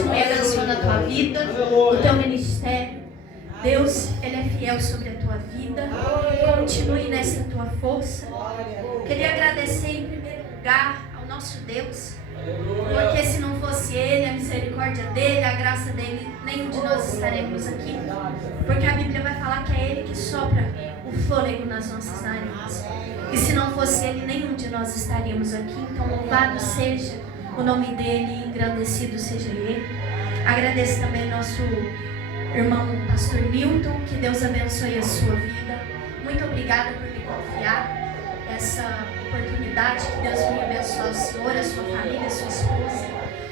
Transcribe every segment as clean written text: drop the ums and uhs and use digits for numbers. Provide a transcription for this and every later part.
continue abençoando a tua vida, o teu ministério. Deus, Ele é fiel sobre a tua vida. Continue nessa tua força. Queria agradecer em primeiro lugar ao nosso Deus, porque se não fosse Ele, a misericórdia dEle, a graça dEle, nenhum de nós estaremos aqui. Porque a Bíblia vai falar que é Ele que sopra o fôlego nas nossas narinas. E se não fosse Ele, nenhum de nós estaríamos aqui. Então louvado seja o nome dEle, engrandecido seja Ele. Agradeço também nosso irmão pastor Milton, que Deus abençoe a sua vida. Muito obrigada por me confiar essa oportunidade, que Deus venha abençoar o senhor, a sua família, a sua esposa.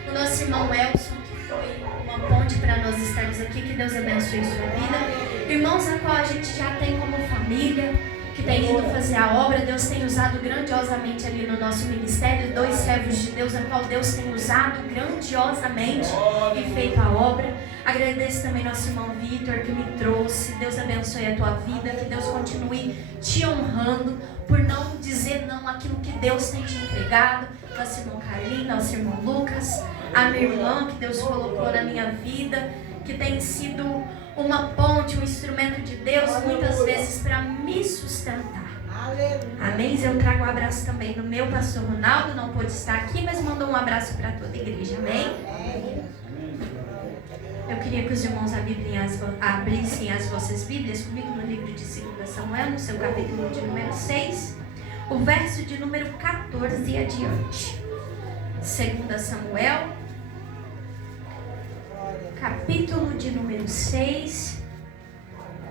O nosso irmão Elson, que foi uma ponte para nós estarmos aqui, que Deus abençoe a sua vida. Irmãos a qual a gente já tem como família, que tem ido fazer a obra, Deus tem usado grandiosamente ali no nosso ministério, 2 servos de Deus, a qual Deus tem usado grandiosamente e feito a obra. Agradeço também nosso irmão Vitor, que me trouxe. Deus abençoe a tua vida, que Deus continue te honrando por não dizer não àquilo que Deus tem te entregado. Nosso irmão Carlinhos, nosso irmão Lucas, a minha irmã que Deus colocou na minha vida, que tem sido uma ponte, um instrumento de Deus, muitas vezes para me sustentar. Amém? Eu trago um abraço também do meu pastor Ronaldo, não pôde estar aqui, mas mandou um abraço para toda a igreja. Amém? Eu queria que os irmãos abrissem as vossas Bíblias comigo no livro de 2 Samuel, no seu capítulo de número 6, o verso de número 14 e adiante. 2 Samuel, capítulo de número 6,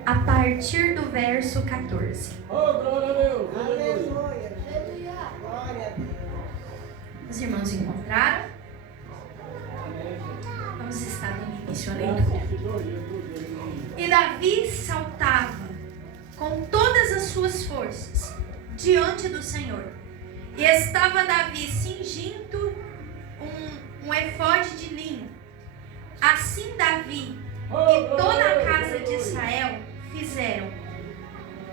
a partir do verso 14. Oh, glória a Deus! Aleluia! Glória a Deus! Os irmãos encontraram? Vamos estar no início a leitura. E Davi saltava com todas as suas forças diante do Senhor. E estava Davi cingindo um efode de linho. Assim Davi e toda a casa de Israel fizeram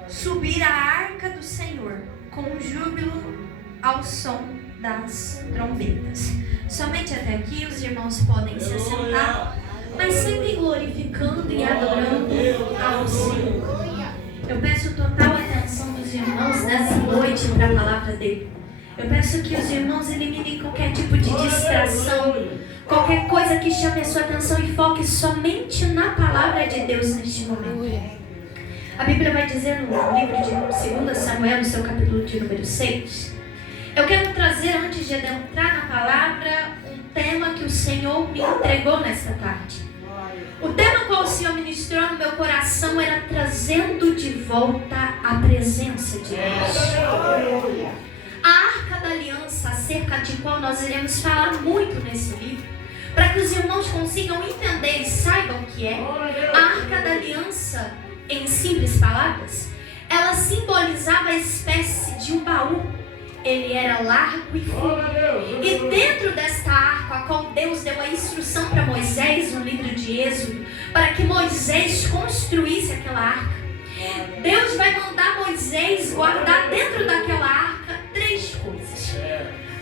subir a arca do Senhor com júbilo ao som das trombetas. Somente até aqui os irmãos podem se assentar, mas sempre glorificando e adorando ao Senhor. Eu peço total atenção dos irmãos nessa noite para a palavra dele. Eu peço que os irmãos eliminem qualquer tipo de distração, qualquer coisa que chame a sua atenção e foque somente na palavra de Deus neste momento. A Bíblia vai dizer no livro de 2 Samuel, no seu capítulo de número 6. Eu quero trazer, antes de adentrar na palavra, um tema que o Senhor me entregou nesta tarde. O tema qual o Senhor ministrou no meu coração era trazendo de volta a presença de Deus. A Arca da Aliança, acerca de qual nós iremos falar muito nesse livro, para que os irmãos consigam entender e saibam o que é. A Arca da Aliança, em simples palavras, ela simbolizava a espécie de um baú. Ele era largo e fundo. E dentro desta arca, a qual Deus deu a instrução para Moisés no livro de Êxodo, para que Moisés construísse aquela arca, Deus vai mandar Moisés guardar dentro daquela arca 3 coisas: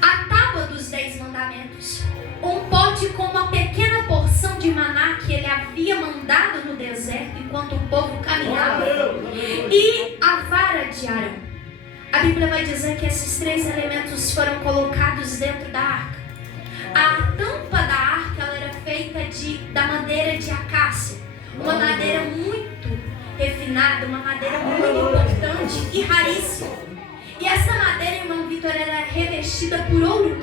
a tábua dos 10 mandamentos, um pote com uma pequena porção de maná que ele havia mandado no deserto enquanto o povo caminhava, e a vara de Arão. A Bíblia vai dizer que esses 3 elementos foram colocados dentro da arca. A tampa da arca ela era feita da madeira de acácia, uma madeira muito refinada, uma madeira muito importante e raríssima. E essa madeira, irmão Vitor, era revestida por ouro.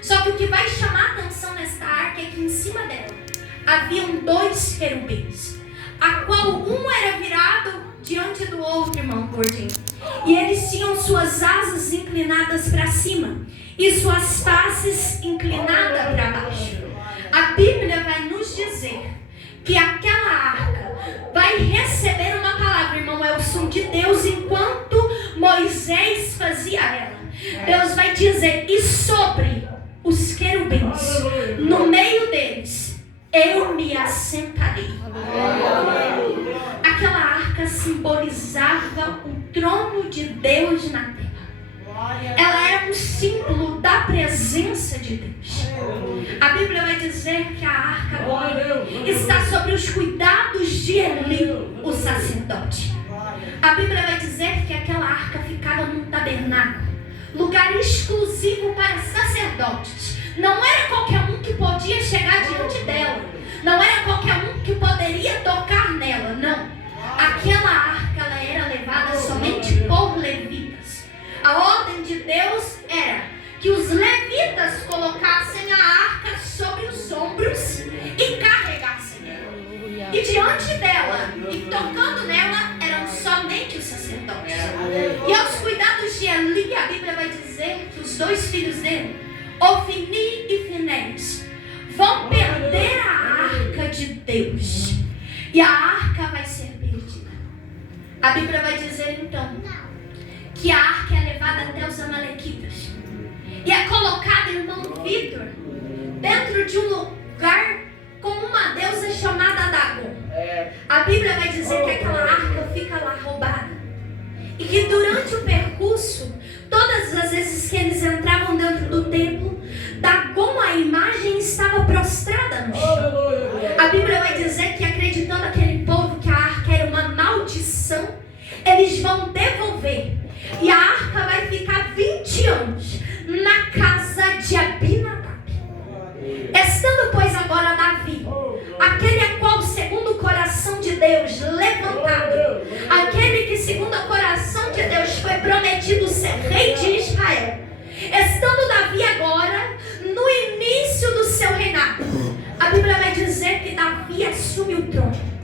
Só que o que vai chamar a atenção nesta arca é que em cima dela haviam 2 querubins, a qual um era virado diante do outro, irmão gordinho. E eles tinham suas asas inclinadas para cima e suas faces inclinadas para baixo. A Bíblia vai nos dizer que aquela arca vai receber uma palavra, irmão Elson, de Deus enquanto Moisés fazia ela. Deus vai dizer: e sobre os querubins, no meio deles, eu me assentarei. Aquela arca simbolizava o trono de Deus na terra. Ela era um símbolo da presença de Deus. A Bíblia vai dizer que a arca agora está sobre os cuidados de Eli, o sacerdote. A Bíblia vai dizer que aquela arca ficava num tabernáculo, lugar exclusivo para sacerdotes. Não era qualquer um que podia chegar diante dela. Não era qualquer um que poderia tocar nela, não. Aquela arca ela era levada somente por levitas. A ordem de Deus era que os levitas colocassem a arca sobre os ombros e carregassem ela. E diante dela e tocando nela eram somente os sacerdotes. E aos cuidados de Eli, a Bíblia vai dizer que os dois filhos dele, Ofni e Finéias, vão perder a arca de Deus. E a arca vai ser perdida. A Bíblia vai dizer então que a arca é levada até os amalequitas e é colocada, irmão Vitor, dentro de um lugar com uma deusa chamada Dagon. A Bíblia vai dizer que aquela arca fica lá roubada e que durante o percurso, todas as vezes que eles entravam dentro do templo, Dagon, a imagem, estava prostrada no chão. A Bíblia vai dizer que, acreditando aquele povo que a arca era uma maldição, eles vão devolver. E a arca vai ficar 20 anos na casa de Abinadab. Estando, pois, agora Davi, aquele a qual, segundo o coração de Deus, levantado, aquele que, segundo o coração de Deus, foi prometido ser rei de Israel, estando Davi agora no início do seu reinado, a Bíblia vai dizer que Davi assume o trono.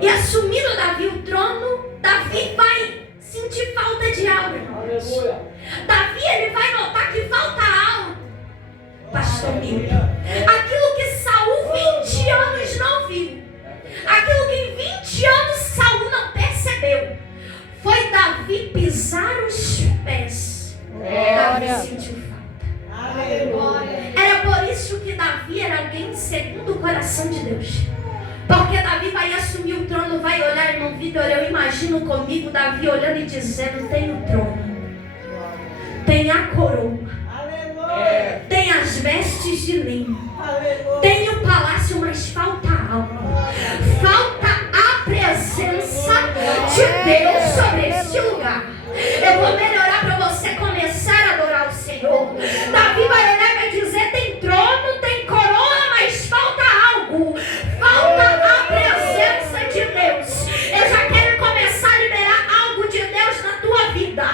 E assumindo Davi o trono, Davi vai sentir falta de algo. Davi, ele vai notar que falta algo. Pastor Milton, aquilo que Saul 20 anos não viu, aquilo que em 20 anos Saul não percebeu, foi Davi pisar os pés. Davi sentiu falta. Era por isso que Davi era alguém segundo o coração de Deus. Porque Davi vai assumir o trono, vai olhar, irmão Vitor, eu imagino comigo Davi olhando e dizendo: tem o trono, tem a coroa, tem as vestes de linho, tem o palácio, mas falta algo. Falta a presença de Deus sobre este lugar. Eu vou melhorar para você começar a adorar o Senhor. Davi vai olhar e vai dizer: tem trono, tem coroa, mas falta algo. Falta a presença de Deus. Eu já quero começar a liberar algo de Deus na tua vida.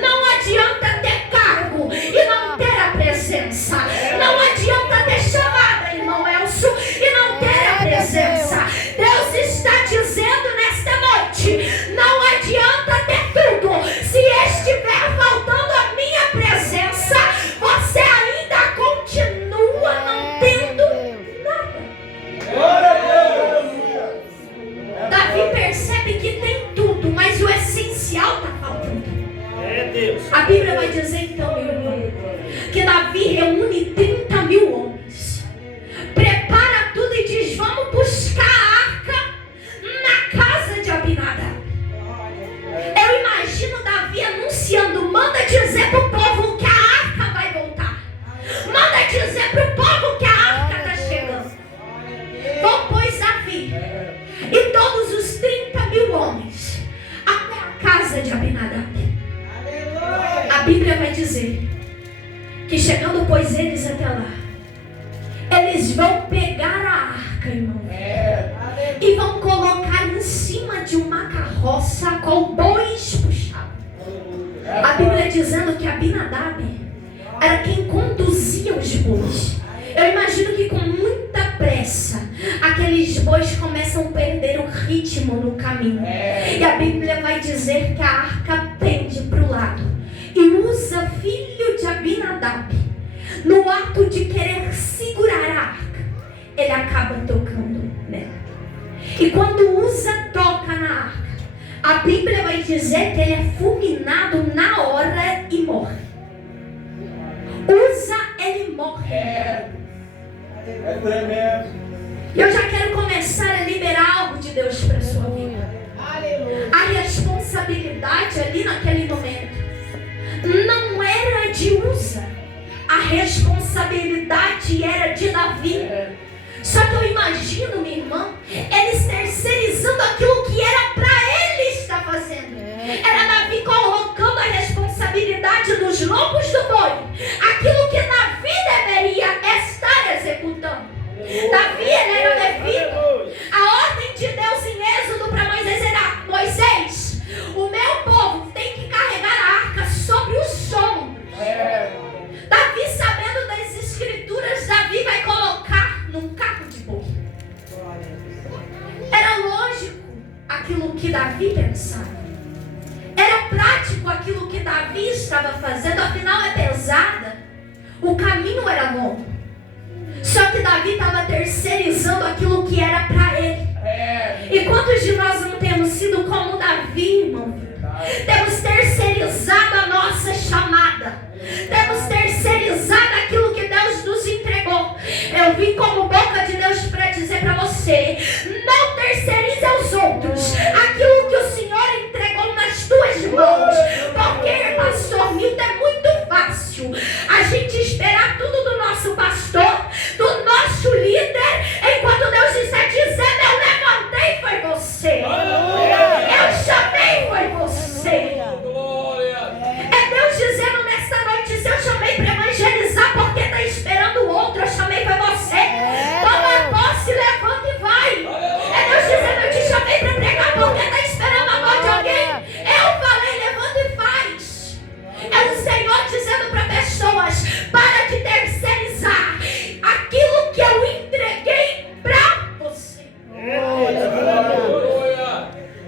Não adianta ter cargo e não ter a presença. Não adianta ter chamada, irmão Elcio, e não ter a presença. Deus está dizendo nesta noite: não adianta ter tudo. Se estiver faltando a minha presença, você ainda continua não tendo nada. Davi percebe que tem tudo, mas o essencial está faltando. A Bíblia vai dizer então, meu irmão, que Davi reúne 30 mil homens, prepara tudo e diz: vamos buscar a arca na casa de Abinadab. Eu imagino Davi anunciando: manda dizer para o povo que a arca vai voltar, manda dizer para o povo que a arca está chegando. Bom, pois Davi e todos os 30 mil homens até a casa de Abinadab. A Bíblia vai dizer que, chegando pois eles até lá, eles vão pegar a arca, irmão, e vão colocar em cima de uma carroça com bois puxados. A Bíblia dizendo que Abinadab era quem conduzia os bois. Eu imagino que com muita pressa aqueles bois começam a perder o ritmo no caminho. E a Bíblia vai dizer que a arca pende para o lado. E Uza, filho de Abinadab, no ato de querer segurar a arca, ele acaba tocando nela. E quando Uza toca na arca, a Bíblia vai dizer que ele é fulminado na hora e morre. Uza, ele morre. É tremendo. Eu já quero começar a liberar algo de Deus para a sua vida. A responsabilidade ali naquele momento não era de Uza, a responsabilidade era de Davi. Só que eu imagino, minha irmã, eles terceirizando aquilo que era para ele estar fazendo. Era Davi colocando a responsabilidade nos lombos do boi, aquilo que Davi deveria estar executando. Davi, ele era levita. A ordem de Deus em Êxodo para Moisés era: Moisés, o meu povo tem que carregar a arca sobre os ombros. Davi, sabendo das escrituras, Davi vai colocar num carro de boi. Era lógico aquilo que Davi pensava. Era prático aquilo que Davi estava fazendo. Afinal, é pesada. O caminho era longo. Só que Davi estava terceirizando aquilo que era para ele. E quantos de nós não temos sido como Davi, irmão? Temos terceirizado a nossa chamada. Temos terceirizado aquilo que Deus nos entregou. Eu vim como boca de Deus para dizer para você: não terceirize aos outros aquilo que o Senhor entregou nas tuas mãos. Porque, pastor Milton, é muito fácil a gente esperar tudo do nosso pastor, do nosso líder, enquanto Deus está dizendo: eu levantei, foi você. Eu chamei, foi você. É Deus dizendo nesta noite: se eu chamei para evangelizar porque está esperando o outro, eu chamei, foi você. Toma posse, levanta e vai. É Deus dizendo: eu te chamei para pregar porque está esperando a voz de alguém. Eu falei, levanta e faz. É o Senhor dizendo para pessoas: para de terceirizar aquilo que eu entreguei para você.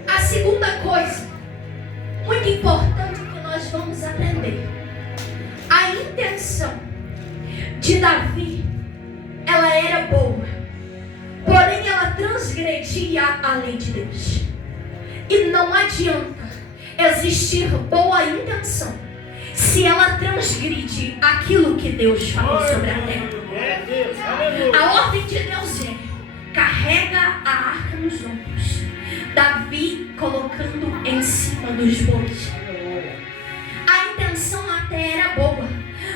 A segunda coisa muito importante que nós vamos aprender: a intenção de Davi, ela era boa, porém ela transgredia a lei de Deus. E não adianta existir boa intenção se ela transgride aquilo que Deus falou sobre a terra. A ordem de Deus é: carrega a arca nos ombros. Davi colocando em cima dos bois. A intenção até era boa,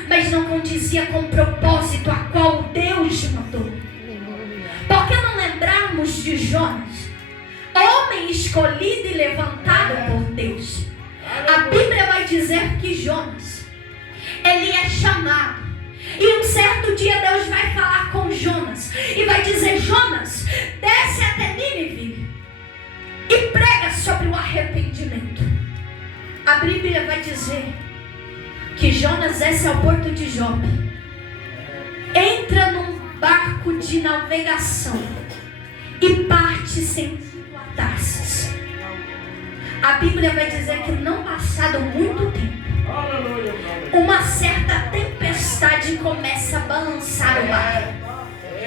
mas não condizia com o propósito a qual Deus mandou. Por que não lembrarmos de Jonas, homem escolhido e levantado por Deus? A Bíblia vai dizer que Jonas, ele é chamado, e um certo dia Deus vai falar com Jonas e vai dizer: Jonas, desce até Nínive e prega sobre o arrependimento. A Bíblia vai dizer que Jonas desce ao porto de Jope, entra num barco de navegação e parte sentido a Tarsis. A Bíblia vai dizer que não passado muito tempo, uma certa tempestade começa a balançar o barco.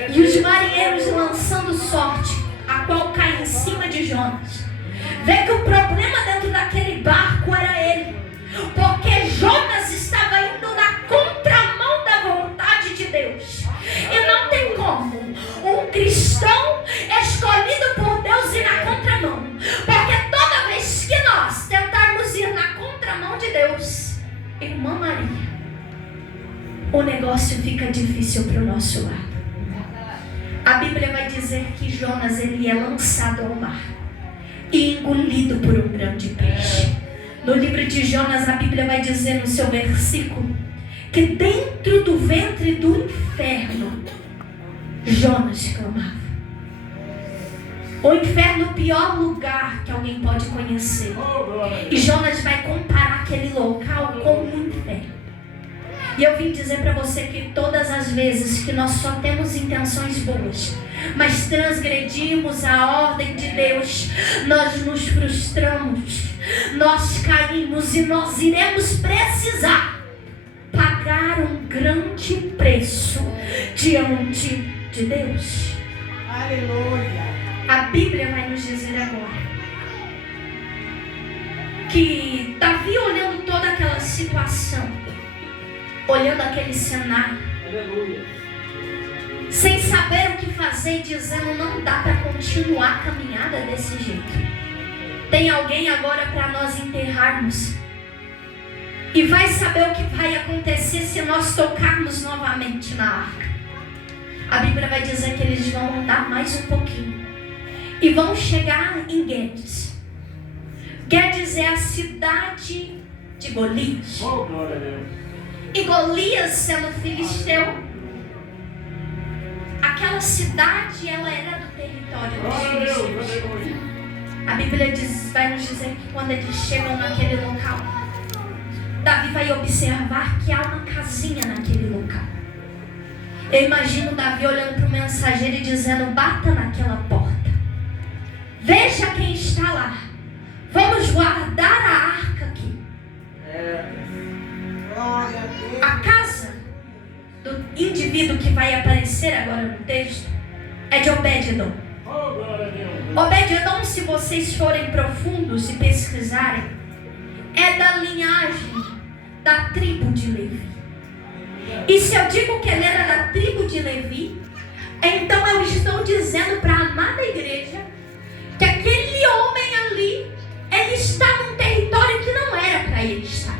E os marinheiros, lançando sorte, a qual cai em cima de Jonas, vê que o problema dentro daquele barco era ele, porque Jonas estava indo na contramão da vontade de Deus. E não tem como um cristão escolhido por Deus ir na contramão, porque toda vez que nós tentarmos ir na contramão de Deus, irmã Maria, o negócio fica difícil para o nosso lado. A Bíblia vai dizer que Jonas, ele é lançado ao mar e engolido por um grande peixe. No livro de Jonas, a Bíblia vai dizer no seu versículo que dentro do ventre do inferno, Jonas clamava. O inferno é o pior lugar que alguém pode conhecer. E Jonas vai comparar aquele local com o inferno. E eu vim dizer para você que todas as vezes que nós só temos intenções boas, mas transgredimos a ordem de Deus, nós nos frustramos, nós caímos e nós iremos precisar pagar um grande preço diante de Deus. Aleluia. A Bíblia vai nos dizer agora que Davi, olhando toda aquela situação, olhando aquele cenário, sem saber o que fazer e dizendo: não dá para continuar a caminhada desse jeito. Tem alguém agora para nós enterrarmos? E vai saber o que vai acontecer se nós tocarmos novamente na arca. A Bíblia vai dizer que eles vão andar mais um pouquinho e vão chegar em Guedes. Guedes é a cidade de Golias. Oh, glória a Deus. E Golias, sendo filisteu, aquela cidade, ela era do território dos Glória a Deus, filisteus. aleluia. A Bíblia vai nos dizer que quando eles chegam naquele local, Davi vai observar que há uma casinha naquele local. Eu imagino Davi olhando para o mensageiro e dizendo: bata naquela porta, veja quem está lá, vamos guardar a arca aqui. A casa do indivíduo que vai aparecer agora no texto é de Obed-edom. Oh, glória a Deus. Obed-edom, se vocês forem profundos e pesquisarem, é da linhagem da tribo de Levi. E se eu digo que ele era da tribo de Levi, então eu estou dizendo para a amada igreja que aquele homem ali, ele está num território que não era para ele estar.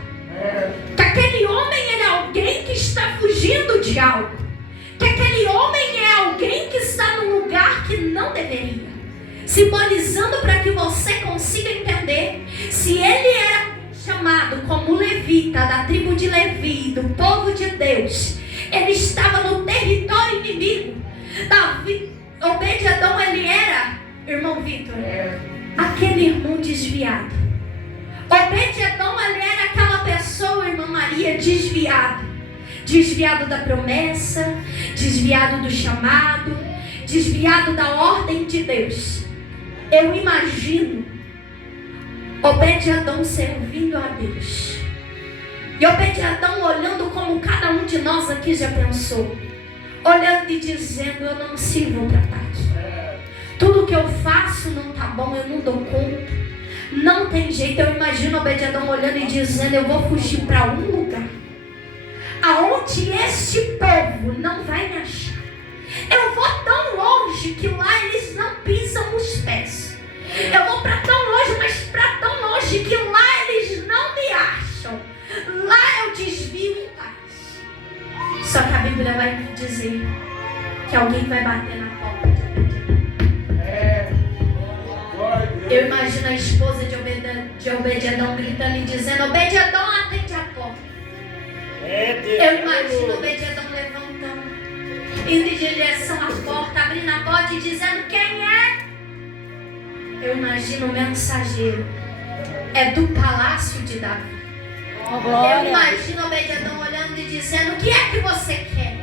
Que aquele homem era alguém que está fugindo de algo. Que aquele homem é alguém que está num lugar que não deveria. Simbolizando para que você consiga entender, se ele era chamado como levita, da tribo de Levi, do povo de Deus, ele estava no território inimigo. Obed-edom, ele era, irmão Vitor, aquele irmão desviado. Obed-edom, ele era aquela pessoa, irmã Maria, desviado da promessa, desviado do chamado, desviado da ordem de Deus. Eu imagino Obed-edom servindo a Deus. E Obed-edom olhando como cada um de nós aqui já pensou. Olhando e dizendo: eu não sirvo para estar aqui. Tudo que eu faço não está bom, eu não dou conta. Não tem jeito. Eu imagino Obed-edom olhando e dizendo: eu vou fugir para um lugar aonde este povo não vai me achar. Eu vou tão longe que lá eles não pisam os pés. Eu vou para tão longe, mas para tão longe que lá eles não me acham. Lá eu desvio em paz. Só que a Bíblia vai dizer que alguém vai bater na porta de Obed-edom. Eu imagino a esposa de Obed-edom gritando e dizendo: Obed-edom, atende a porta. Eu imagino Obed-edom levantando, indo em direção à porta, abrindo a porta e dizendo: quem é? Eu imagino o mensageiro, é do palácio de Davi. Eu imagino Obed-edom olhando e dizendo: o que é que você quer?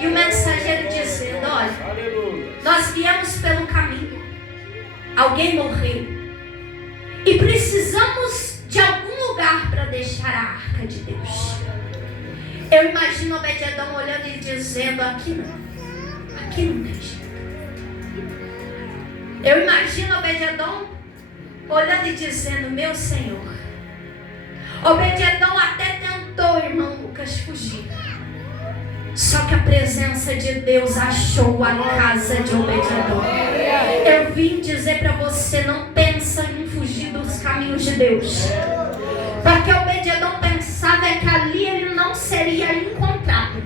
E o mensageiro dizendo: olha, nós viemos pelo caminho, alguém morreu e precisamos de algum lugar para deixar a arca de Deus. Eu imagino Obed-edom olhando e dizendo: aqui não tem jeito. Eu imagino Obed-edom olhando e dizendo: meu Senhor. Obed-edom até tentou, irmão Lucas, fugir. Só que a presença de Deus achou a casa de Obed-edom. Eu vim dizer para você: não pensa em fugir dos caminhos de Deus. Porque Obed-edom pensava que ali ele não seria encontrado.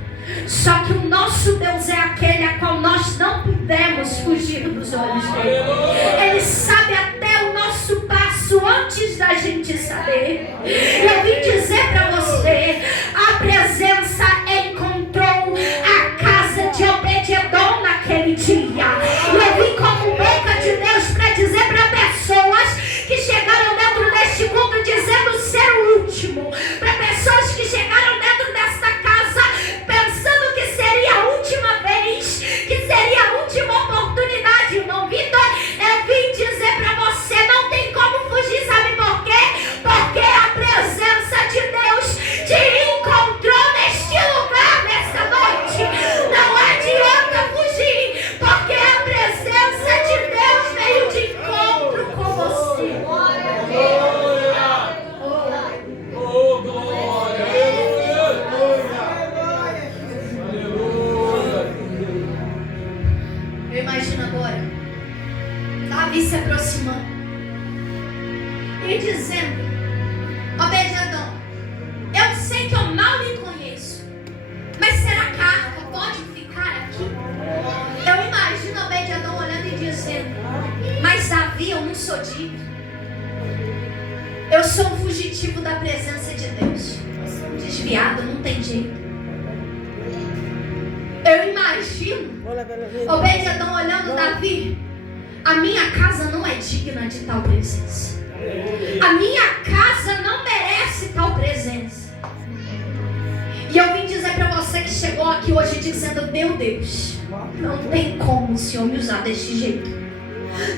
Só que o nosso Deus é aquele a qual nós não podemos fugir dos olhos dele. Ele sabe até o nosso passo antes da gente saber. Eu vim dizer para você: a presença encontrou a casa de Obed-edom naquele dia. Eu vim como boca de Deus para dizer para pessoas que chegaram dentro deste culto dizendo ser o último, para pessoas que chegaram dentro desta casa pensando que seria a última vez, que seria a última oportunidade, irmão Vitor. Eu vim dizer para você: não tem como fugir, sabe por quê? Porque a presença de Deus te encontrou neste lugar, nesta noite. Não adianta fugir, porque a presença de Deus veio de encontro com você. Eu imagino agora Davi se aproximando e dizendo: Obed-edom, sou digno. Eu sou um fugitivo da presença de Deus. Eu sou um desviado, não tem jeito. Eu imagino Obed-Edom olhando Davi. A minha casa não é digna de tal presença. A minha casa não merece tal presença. E eu vim dizer para você que chegou aqui hoje dizendo: meu Deus, não tem como o Senhor me usar desse jeito.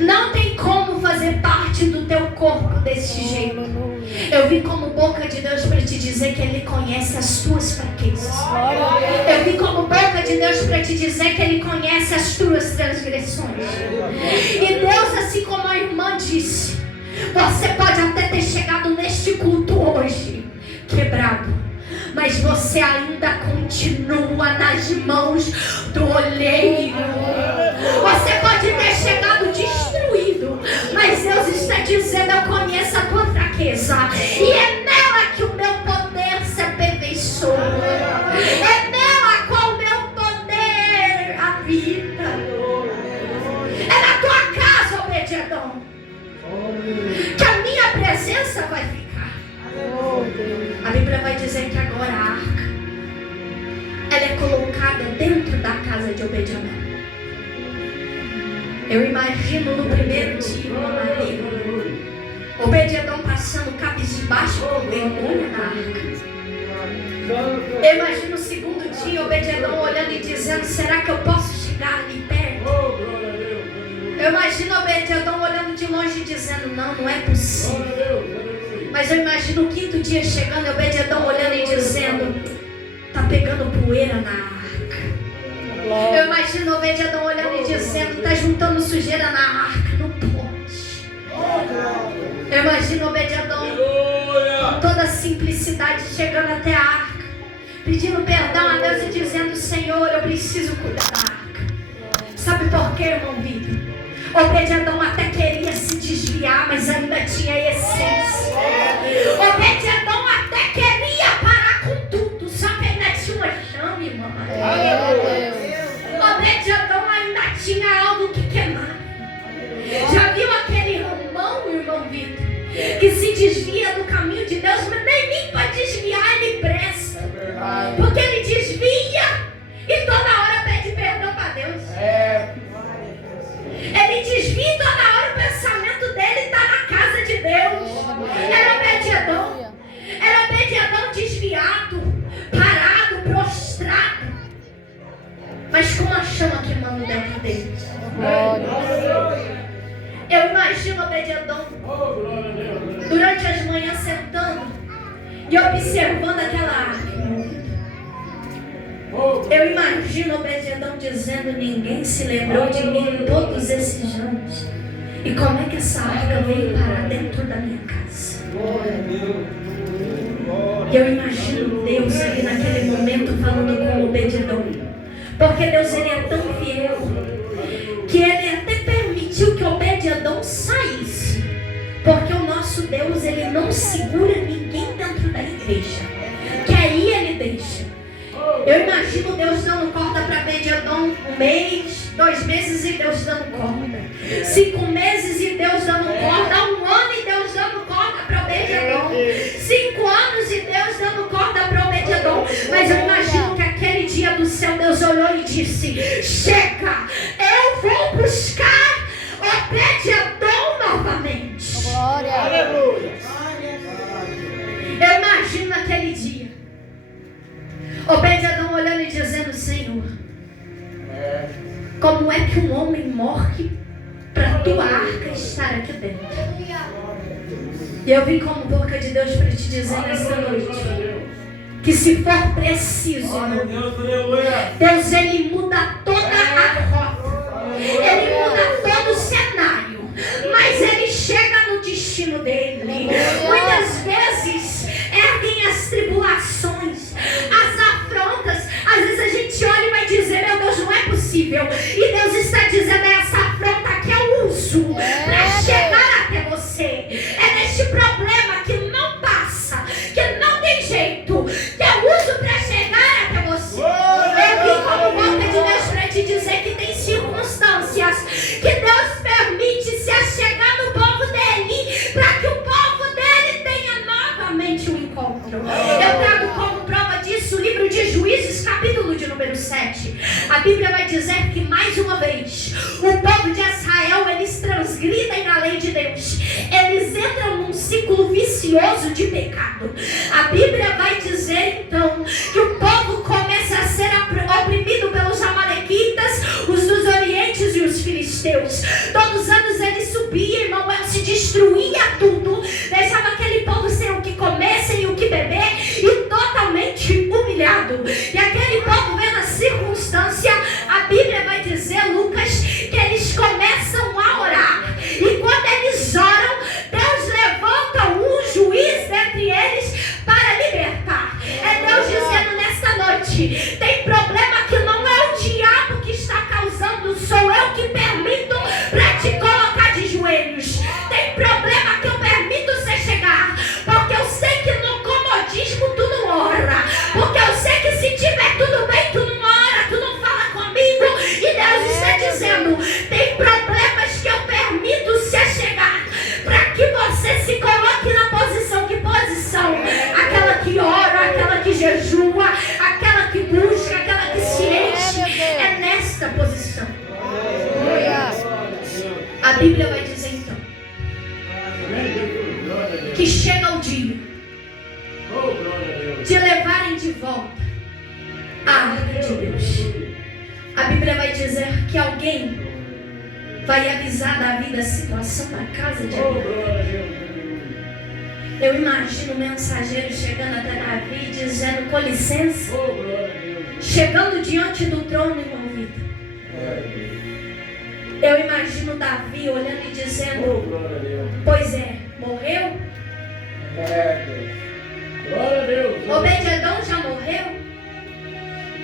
Não tem como fazer parte do teu corpo desse jeito. Eu vim como boca de Deus para te dizer que Ele conhece as tuas fraquezas. Eu vim como boca de Deus para te dizer que Ele conhece as tuas transgressões. E Deus, assim como a irmã disse, você pode até ter chegado neste culto hoje quebrado, mas você ainda continua nas mãos do olheiro. Você pode ter chegado destruído, mas Deus está dizendo: eu conheço a tua fraqueza, e é nela que o meu poder se aperfeiçoa. É nela qual o meu poder habita. É na tua casa, Obed-Edom, que a minha presença vai ficar. A Bíblia vai dizer que agora a arca, ela é colocada dentro da casa de Obed-Edom. Eu imagino no primeiro dia uma maneira, Obed-Edom passando cabisbaixo com vergonha na arca. Eu imagino o segundo dia, Obed-Edom olhando e dizendo: será que eu posso chegar ali perto? Eu imagino Obed-Edom olhando de longe e dizendo: não, não é possível. Mas eu imagino o quinto dia chegando, Obed-Edom olhando e dizendo: tá pegando poeira na arca. Eu imagino Obed-Edom olhando e dizendo: tá juntando sujeira na arca, não pode. Eu imagino Obed-Edom com toda a simplicidade chegando até a arca, pedindo perdão a Deus e dizendo: Senhor, eu preciso cuidar da arca. Sabe por quê, irmão Vitor? Obed-Edom até queria se desviar, mas ainda tinha essência. Obed-Edom até queria parar com tudo, só que ainda tinha uma chama, irmão. Obed-Edom ainda tinha algo que queimar. Já viu aquele Ramão, irmão Vitor, que se desvia do caminho de Deus, mas nem para desviar ele presta, porque ele desvia e toda hora pede perdão para Deus. Ele desvia e toda hora o pensamento dele está na casa de Deus. Era Obed-Edom. Era Obed-Edom desviado, parado, prostrado, mas com uma chama queimando dentro dele. Eu imagino Obed-Edom durante as manhãs sentando e observando aquela arca. Eu imagino Obed-Edom dizendo: ninguém se lembrou de mim todos esses anos. E como é que essa arca veio parar dentro da minha casa? Eu imagino Deus ali naquele momento falando com Obed-Edom. Porque Deus, ele é tão fiel que ele até permitiu que Obed-Edom saísse. Porque o nosso Deus, ele não segura ninguém dentro da igreja, que aí ele deixa. Eu imagino Deus dando corda para Obed-Edom 1 mês, 2 meses e Deus dando corda, 5 meses e Deus dando corda, 1 ano e Deus dando corda para Obed-Edom, 5 anos e Deus dando corda para Obed-Edom. Mas eu imagino que aquele dia do céu Deus olhou e disse: chega, eu vou buscar Obed-Edom novamente. Glória. Aleluia. Eu imagino naquele dia Obed-Edom olhando e dizendo: Senhor, como é que um homem morre para tua arca estar aqui dentro? E eu vim como boca de Deus para te dizer nesta noite que, se for preciso, Deus, ele muda toda a rota, ele muda todo o cenário, mas ele chega no destino dele. Muitas vezes erguem as tribulações, as afrontas. Às vezes a gente olha e vai dizer: meu Deus, não é possível. E Deus está dizendo: é essa afronta que eu uso para chegar até você. É neste problema que não passa, que não tem jeito, que eu uso para chegar até você. Eu vim como boca de Deus para te Bíblia vai dizer que mais uma vez o povo de Israel, eles transgridem a lei de Deus, eles entram num ciclo vicioso de pecado. A Bíblia vai dizer então que o povo começa a ser oprimido pelos amalequitas, os dos orientes e os filisteus. Todos os anos eles subiam, irmão, se destruía tudo, deixava aquele povo sem o que comer, sem o que beber e totalmente humilhado. E aquele povo, vendo a circunstância, a Bíblia vai dizer, Lucas, que eles começam a orar. E quando eles oram, Deus levanta um juiz dentre eles para libertar. É Deus dizendo nesta noite: tem problema que não é o diabo que está causando, sou eu que permito para te colocar de joelhos. Tem problema que eu permito você chegar, porque eu sei que no comodismo tu não ora, porque eu sei que se tiver tudo bem tu não ora, tu não fala comigo. E Deus está dizendo: tem problemas que eu permito você chegar, para que você se coloque na posição. Que posição? Aquela que ora, aquela que jejua, aquela que busca, aquela que se enche. É nesta posição. A Bíblia vai dizer então que chega o dia de levarem de volta a arca de Deus. A Bíblia vai dizer que alguém vai avisar Davi da situação da casa de Davi. Eu imagino o mensageiro chegando até Davi dizendo: com licença, chegando diante do trono envolvido. Eu imagino Davi olhando e dizendo: pois é, morreu? Obed-edom já morreu?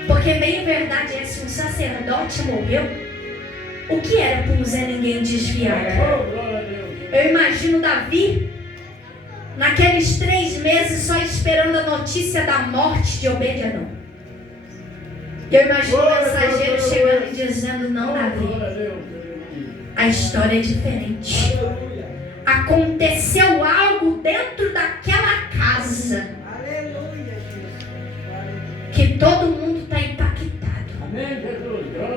Porque bem verdade é, se um sacerdote morreu, o que era para um Zé ninguém desviado? Eu imagino Davi naqueles 3 meses só esperando a notícia da morte de Obed-edom. Eu imagino o mensageiro chegando e dizendo: não, Davi, a história é diferente. Aconteceu algo dentro daquela casa que todo mundo está impactado.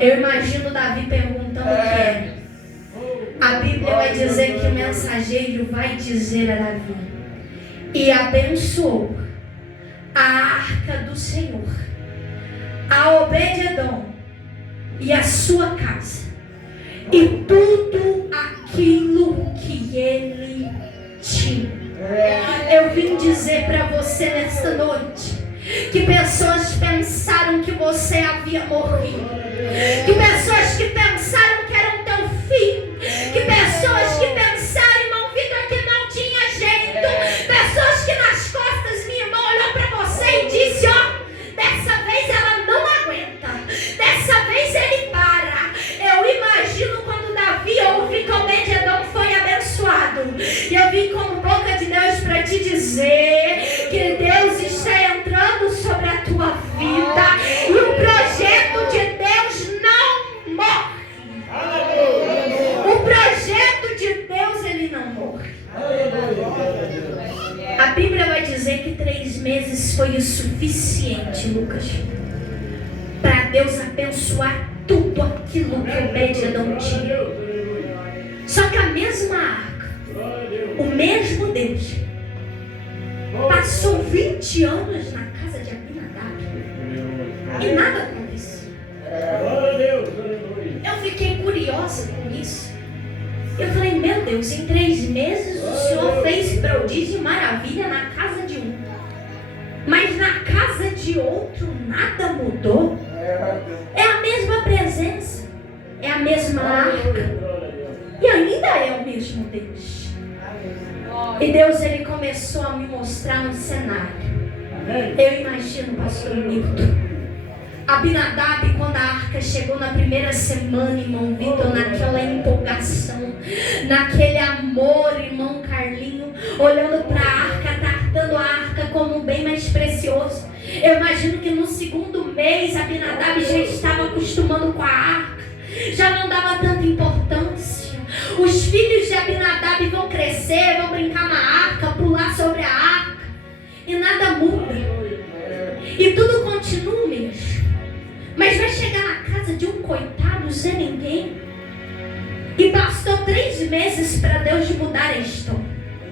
Eu imagino Davi perguntando o que é. A Bíblia vai dizer que o mensageiro vai dizer a Davi: e abençoou a arca do Senhor, a Obed-edom e a sua casa, e tudo aquilo que ele tinha. Eu vim dizer para você nesta noite que pessoas pensaram que você havia morrido, que pessoas que pensaram que era o teu fim, que pessoas que pensaram, irmão Vitor, que não tinha jeito, pessoas que nas costas, minha irmã, olhou para você e disse: ó, dessa vez ela não aguenta, dessa vez ele para. Eu imagino quando Davi ouviu que Obed-edom foi abençoado, e eu vim como boca de Deus para te dizer que Deus está entrando sobre a tua vida, e o projeto de Deus não morre. O projeto de Deus, ele não morre. A Bíblia vai dizer que 3 meses foi o suficiente, Lucas, para Deus abençoar tudo aquilo que Obed-edom tinha. Só que a mesma arca, o mesmo Deus, passou 20 anos na casa de Abinadab e nada aconteceu. Eu fiquei curiosa com isso. Eu falei: meu Deus, em 3 meses o Senhor fez prodígio e maravilha na casa de um, mas na casa de outro nada mudou. É a mesma presença, é a mesma arca, e ainda é o mesmo Deus. E Deus, ele começou a me mostrar um cenário. Eu imagino, pastor Milton, Abinadab, quando a arca chegou na primeira semana, irmão Vitor, naquela empolgação, naquele amor, irmão Carlinho, olhando para a arca, tratando a arca como um bem mais precioso. Eu imagino que no 2º mês Abinadab já estava acostumando com a arca, já não dava tanta importância. Os filhos de Abinadab vão crescer, vão brincar na arca, pular sobre a arca, e nada muda, e tudo continua mesmo. Mas vai chegar na casa de é ninguém. E bastou 3 meses para Deus mudar a história.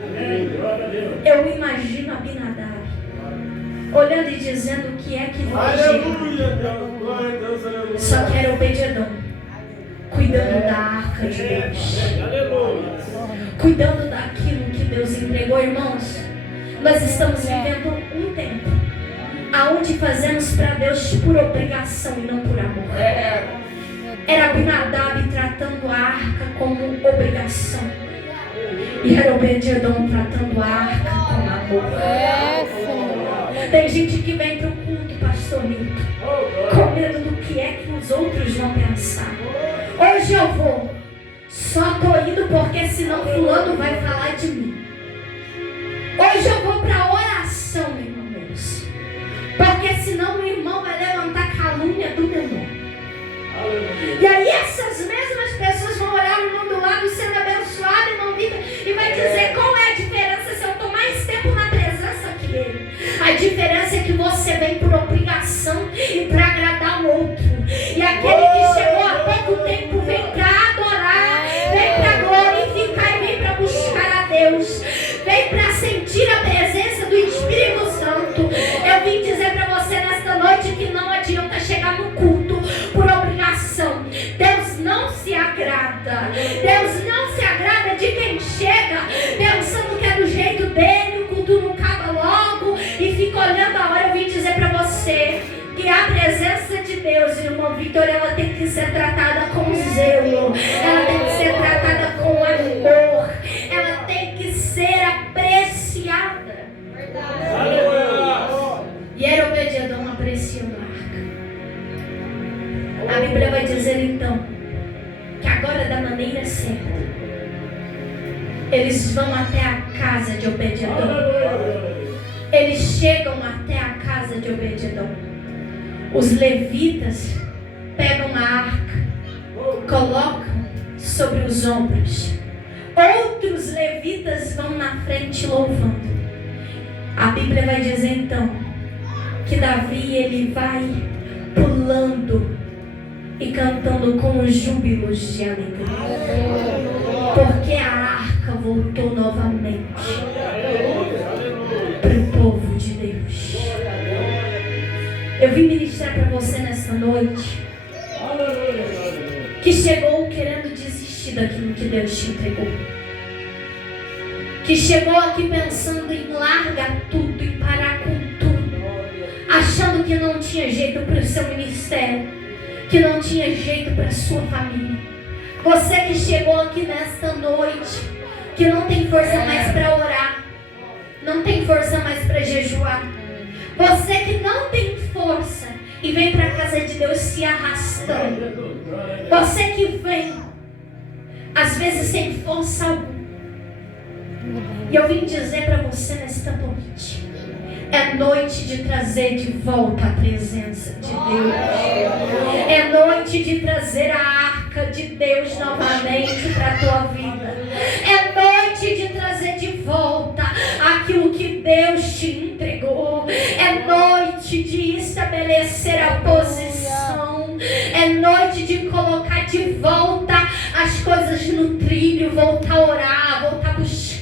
Amém. Glória a Deus. Eu imagino Abinadab olhando e dizendo o que é que vai chegar. Aleluia, Deus. Glória a Deus, aleluia. Só que era Obed-Edom cuidando da arca de Deus, Aleluia. cuidando daquilo que Deus entregou. Irmãos, nós estamos vivendo um tempo aonde fazemos para Deus por obrigação e não por amor. Era Abinadab tratando a arca como obrigação, e era Obed-Edom tratando a arca como amor. Tem gente que vem para o culto, pastor Milton, com medo do que é que os outros vão pensar. Hoje eu vou, só estou indo porque senão fulano vai falar de mim. Hoje eu vou para oração, irmãos, porque senão o irmão vai levantar calúnia do meu nome. E aí essas mesmas pessoas vão olhar o irmão do lado sendo abençoado, irmão Vitor, e vai dizer qual é a diferença se eu estou mais tempo na presença que ele. A diferença é que você vem por obrigação e para agradar o outro. E aquele que chegou há pouco tempo vem para adorar, vem para glorificar e vem para buscar a Deus, vem para sentir a presença do Espírito Santo. Eu vim dizer para você nesta noite que não adianta chegar no culto por obrigação. Deus não se agrada. Deus não se agrada de quem chega pensando que é do jeito dele, o culto não acaba logo e fica olhando a hora. Eu vim dizer para você que a presença de Deus, irmão Vitor, ela tem que ser tratada com zelo, ela tem que ser tratada com amor, ela tem que ser apreciada. E era Obed-Edom apreciando a arca. A Bíblia vai dizer então que agora, da maneira certa, eles vão até a casa de Obed-Edom. Eles chegam até a casa de Obed-Edom. Os levitas pegam a arca, colocam sobre os ombros. Outros levitas vão na frente louvando. A Bíblia vai dizer então que Davi, ele vai pulando e cantando com júbilos de alegria, porque a arca voltou novamente para o povo de Deus. Eu vim ministrar para você nesta noite que chegou querendo desistir daquilo que Deus te entregou, que chegou aqui pensando em largar tudo e parar com tudo, achando que não tinha jeito para o seu ministério, que não tinha jeito para a sua família. Você que chegou aqui nesta noite, que não tem força mais para orar, não tem força mais para jejuar. Você que não tem força e vem para a casa de Deus se arrastando. Você que vem, às vezes sem força alguma. E eu vim dizer para você nesta noite: é noite de trazer de volta a presença de Deus. É noite de trazer a arca de Deus novamente para a tua vida. É noite de trazer de volta aquilo que Deus te entregou. É noite de estabelecer a posição. É noite de colocar de volta as coisas no trilho, voltar a orar, voltar a buscar.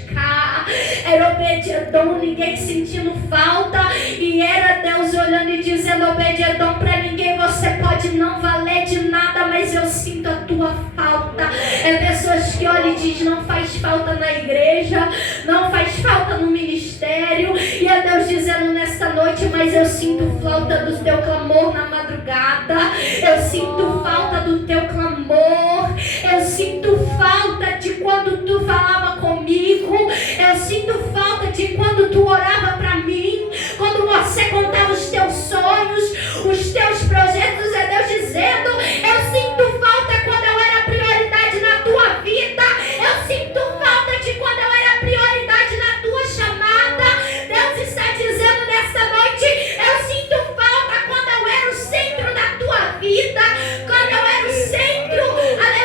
Era Obed-Edom, ninguém sentindo falta, e era Deus olhando e dizendo: Obed-Edom, para ninguém você pode não valer de nada, mas eu sinto a tua falta. É pessoas que olham e dizem: não faz falta na igreja, não faz falta no ministério, e é Deus dizendo nesta noite: mas eu sinto falta do teu clamor na madrugada, eu sinto falta do teu clamor, eu sinto falta de quando tu falava comigo, eu sinto falta de quando tu orava para mim, quando você contava os teus sonhos, os teus projetos. É Deus dizendo: eu sinto falta quando eu era prioridade na tua vida, eu sinto falta de quando eu era prioridade na tua chamada. Deus está dizendo nesta noite: eu sinto falta quando eu era o centro da tua vida, quando eu era o centro, aleluia,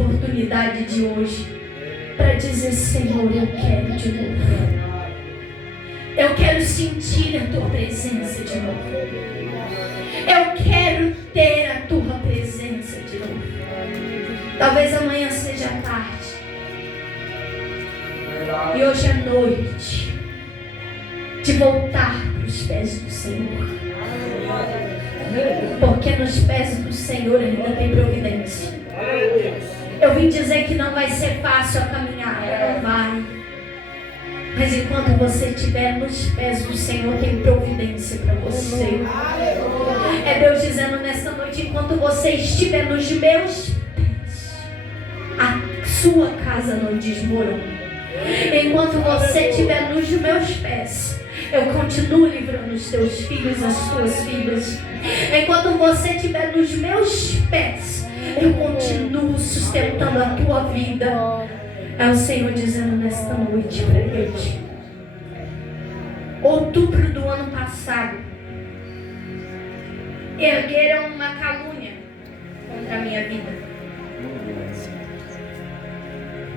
oportunidade de hoje para dizer: Senhor, eu quero de novo. Eu quero sentir a tua presença de novo. Eu quero ter a tua presença de novo. Talvez amanhã seja tarde. E hoje é noite de voltar para os pés do Senhor. Porque nos pés do Senhor ainda tem providência. Eu vim dizer que não vai ser fácil a caminhada, não vai. Mas enquanto você estiver nos pés do Senhor, tem providência para você. É Deus dizendo nesta noite: enquanto você estiver nos meus pés, a sua casa não desmorona. Enquanto você estiver nos meus pés, eu continuo livrando os teus filhos, as tuas filhas. Enquanto você estiver nos meus pés, eu continuo sustentando a tua vida. É o Senhor dizendo nesta noite para a gente. Outubro do ano passado, ergueram uma calúnia contra a minha vida.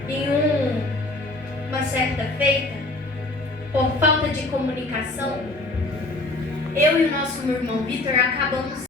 Em uma certa feita, por falta de comunicação, eu e o nosso irmão Vitor acabamos